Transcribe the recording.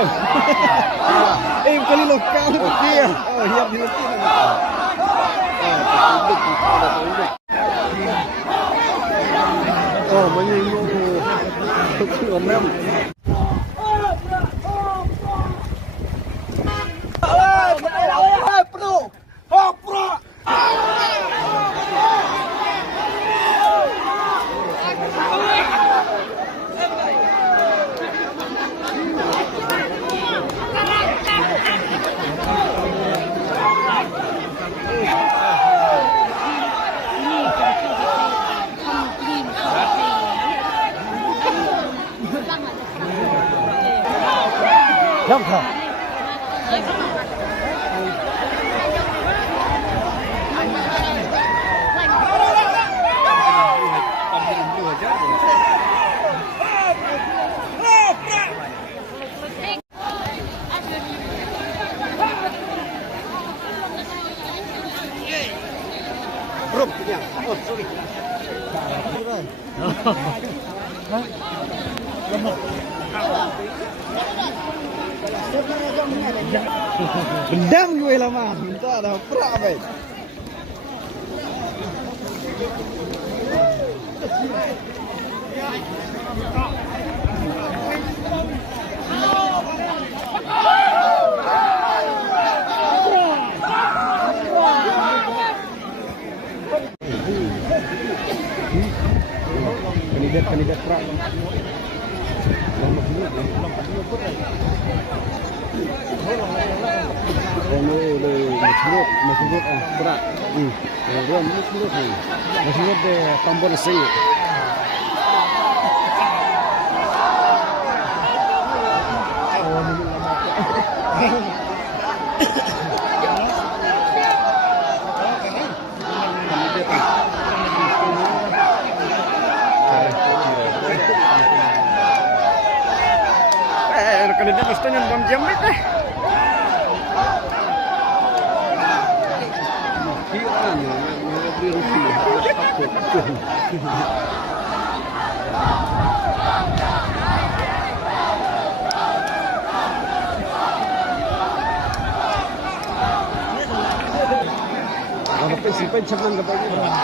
tuh. Kali lokal. Oke ya. Oh, hiap di lokal. Oh, menyinggung. Omem. Langkah. Belum punya. Oh, sorry. Bendam gue lama, minta ada perak baik. Kandidat perak. Masuk perak. Dia masuk de tambor sih. Kandidat mesti nyambung jam deh. Apa sih pencaman ke bawah?